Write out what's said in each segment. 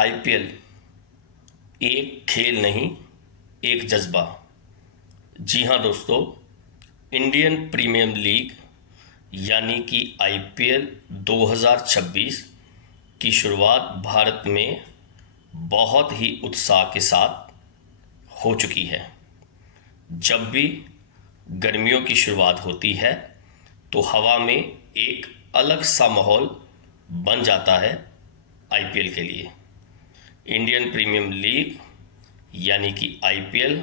IPL एक खेल नहीं, एक जज्बा। जी हाँ दोस्तों, इंडियन प्रीमियर लीग यानी कि आईपीएल 2026 की शुरुआत भारत में बहुत ही उत्साह के साथ हो चुकी है। जब भी गर्मियों की शुरुआत होती है तो हवा में एक अलग सा माहौल बन जाता है आईपीएल के लिए। इंडियन प्रीमियर लीग यानी कि आईपीएल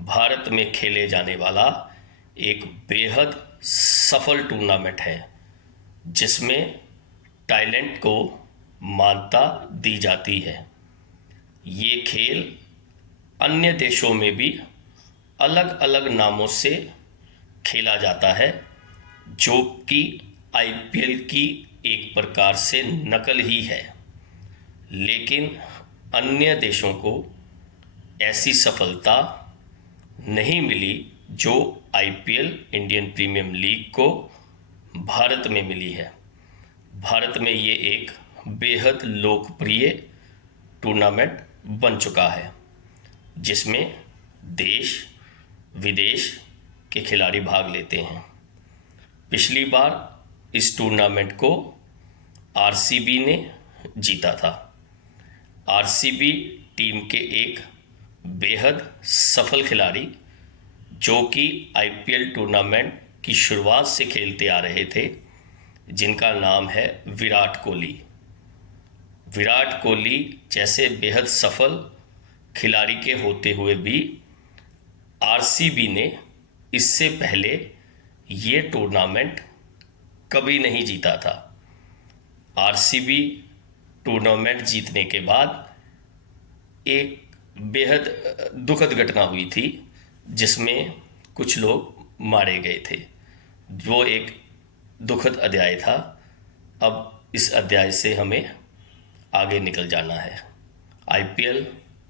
भारत में खेले जाने वाला एक बेहद सफल टूर्नामेंट है, जिसमें टैलेंट को मान्यता दी जाती है। ये खेल अन्य देशों में भी अलग अलग नामों से खेला जाता है, जो कि आईपीएल की एक प्रकार से नकल ही है। लेकिन अन्य देशों को ऐसी सफलता नहीं मिली जो आईपीएल इंडियन प्रीमियर लीग को भारत में मिली है। भारत में ये एक बेहद लोकप्रिय टूर्नामेंट बन चुका है, जिसमें देश विदेश के खिलाड़ी भाग लेते हैं। पिछली बार इस टूर्नामेंट को आरसीबी ने जीता था। आरसीबी टीम के एक बेहद सफल खिलाड़ी, जो कि आईपीएल टूर्नामेंट की शुरुआत से खेलते आ रहे थे, जिनका नाम है विराट कोहली। विराट कोहली जैसे बेहद सफल खिलाड़ी के होते हुए भी आरसीबी ने इससे पहले ये टूर्नामेंट कभी नहीं जीता था। आरसीबी टूर्नामेंट जीतने के बाद एक बेहद दुखद घटना हुई थी, जिसमें कुछ लोग मारे गए थे। वो एक दुखद अध्याय था। अब इस अध्याय से हमें आगे निकल जाना है। आईपीएल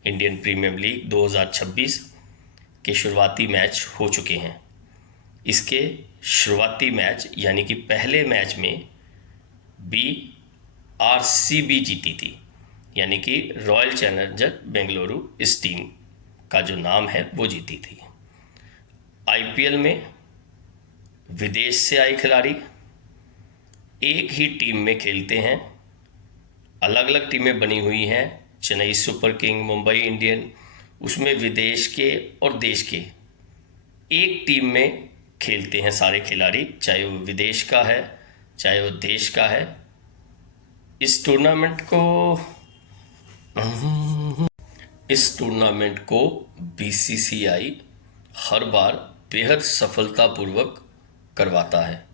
इंडियन प्रीमियर लीग 2026 के शुरुआती मैच हो चुके हैं। इसके शुरुआती मैच यानी कि पहले मैच में भी आरसीबी जीती थी, यानी कि रॉयल चैलेंजर बेंगलुरु इस टीम का जो नाम है वो जीती थी। आईपीएल में विदेश से आए खिलाड़ी एक ही टीम में खेलते हैं। अलग अलग टीमें बनी हुई हैं। Chennai super king, Mumbai Indian, उसमें विदेश के और देश के एक टीम में खेलते हैं सारे खिलाड़ी, चाहे वो विदेश का है चाहे वो देश का है। इस टूर्नामेंट को बीसीसीआई हर बार बेहद सफलतापूर्वक करवाता है।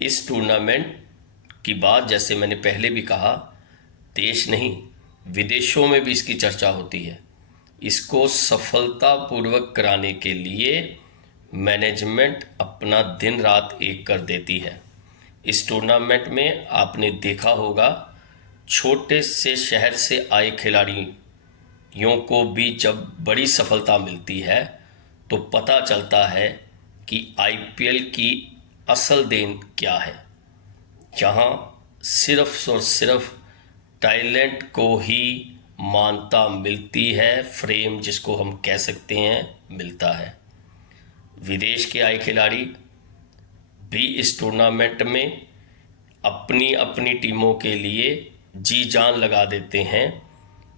इस टूर्नामेंट की बात, जैसे मैंने पहले भी कहा, देश नहीं विदेशों में भी इसकी चर्चा होती है। इसको सफलतापूर्वक कराने के लिए मैनेजमेंट अपना दिन रात एक कर देती है। इस टूर्नामेंट में आपने देखा होगा, छोटे से शहर से आए खिलाड़ियों को भी जब बड़ी सफलता मिलती है तो पता चलता है कि आईपीएल की असल देन क्या है। जहां सिर्फ और सिर्फ टैलेंट को ही मान्यता मिलती है, फ्रेम जिसको हम कह सकते हैं मिलता है। विदेश के आए खिलाड़ी भी इस टूर्नामेंट में अपनी अपनी टीमों के लिए जी जान लगा देते हैं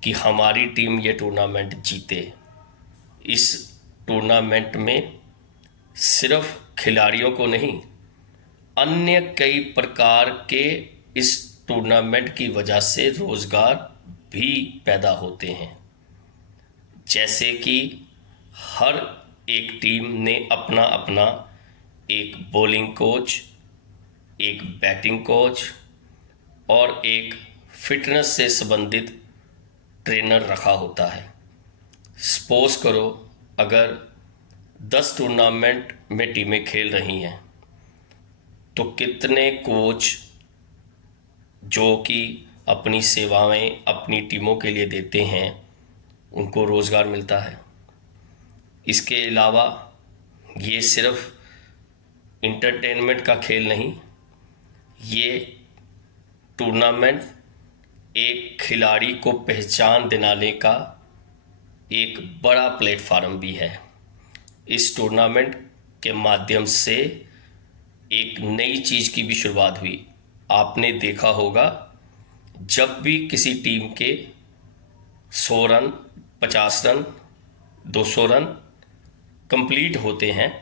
कि हमारी टीम ये टूर्नामेंट जीते। इस टूर्नामेंट में सिर्फ खिलाड़ियों को नहीं, अन्य कई प्रकार के इस टूर्नामेंट की वजह से रोजगार भी पैदा होते हैं। जैसे कि हर एक टीम ने अपना अपना एक बॉलिंग कोच, एक बैटिंग कोच और एक फिटनेस से संबंधित ट्रेनर रखा होता है। सपोज करो, अगर 10 टूर्नामेंट में टीमें खेल रही हैं तो कितने कोच जो कि अपनी सेवाएं अपनी टीमों के लिए देते हैं, उनको रोज़गार मिलता है। इसके अलावा ये सिर्फ इंटरटेनमेंट का खेल नहीं, ये टूर्नामेंट एक खिलाड़ी को पहचान दिलाने का एक बड़ा प्लेटफार्म भी है। इस टूर्नामेंट के माध्यम से एक नई चीज़ की भी शुरुआत हुई। आपने देखा होगा, जब भी किसी टीम के 100 रन, 50 रन, 200 रन कंप्लीट होते हैं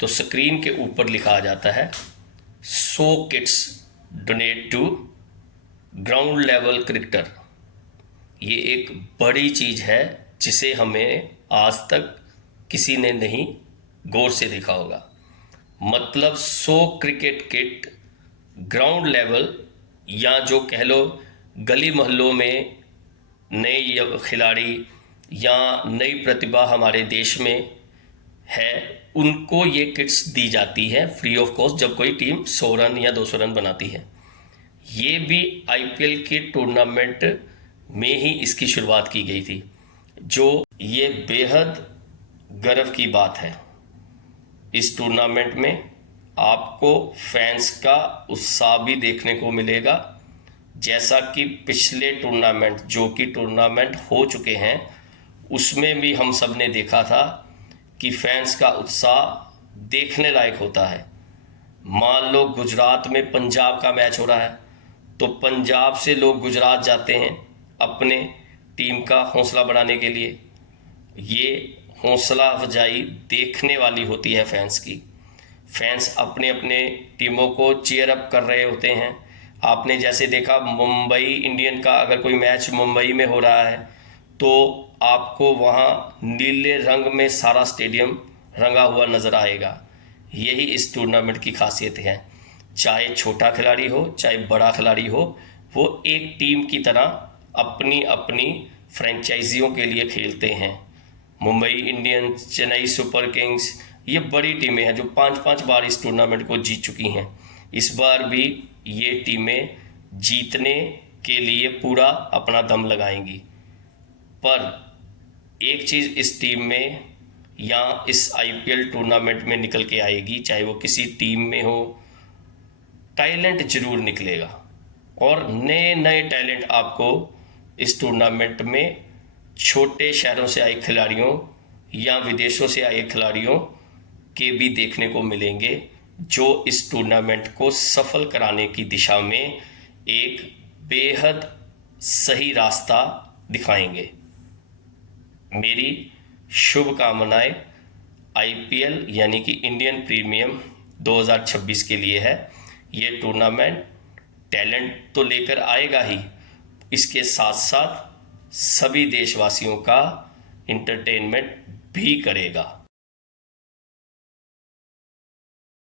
तो स्क्रीन के ऊपर लिखा जाता है 100 kits donate to ground level cricketer. ये एक बड़ी चीज़ है जिसे हमें आज तक किसी ने नहीं गौर से देखा होगा। मतलब 100 क्रिकेट किट ग्राउंड लेवल, या जो कह लो गली मोहल्लों में नए खिलाड़ी या नई प्रतिभा हमारे देश में है, उनको ये किट्स दी जाती है फ्री ऑफ कॉस्ट जब कोई टीम 100 रन या 200 रन बनाती है। ये भी आईपीएल के टूर्नामेंट में ही इसकी शुरुआत की गई थी, जो ये बेहद गर्व की बात है। इस टूर्नामेंट में आपको फैंस का उत्साह भी देखने को मिलेगा। जैसा कि पिछले टूर्नामेंट, जो कि टूर्नामेंट हो चुके हैं, उसमें भी हम सब ने देखा था कि फैंस का उत्साह देखने लायक होता है। मान लो गुजरात में पंजाब का मैच हो रहा है तो पंजाब से लोग गुजरात जाते हैं अपने टीम का हौसला बढ़ाने के लिए। ये हौसला अफजाई देखने वाली होती है फैंस की। फैंस अपने अपने टीमों को चीयर अप कर रहे होते हैं। आपने जैसे देखा, मुंबई इंडियन का अगर कोई मैच मुंबई में हो रहा है तो आपको वहाँ नीले रंग में सारा स्टेडियम रंगा हुआ नज़र आएगा। यही इस टूर्नामेंट की खासियत है। चाहे छोटा खिलाड़ी हो चाहे बड़ा खिलाड़ी हो, वो एक टीम की तरह अपनी अपनी फ्रेंचाइजियों के लिए खेलते हैं। Mumbai Indians, Chennai super Kings, ये बड़ी टीमें हैं जो 5-5 बार इस टूर्नामेंट को जीत चुकी हैं। इस बार भी ये टीमें जीतने के लिए पूरा अपना दम लगाएंगी। पर एक चीज़ इस टीम में या इस आईपीएल टूर्नामेंट में निकल के आएगी, चाहे वो किसी टीम में हो, टैलेंट जरूर निकलेगा। और नए नए टैलेंट आपको इस टूर्नामेंट में छोटे शहरों से आए खिलाड़ियों या विदेशों से आए खिलाड़ियों के भी देखने को मिलेंगे, जो इस टूर्नामेंट को सफल कराने की दिशा में एक बेहद सही रास्ता दिखाएंगे। मेरी शुभकामनाएं आईपीएल यानी कि इंडियन प्रीमियम 2026 के लिए है। ये टूर्नामेंट टैलेंट तो लेकर आएगा ही, इसके साथ साथ सभी देशवासियों का इंटरटेनमेंट भी करेगा।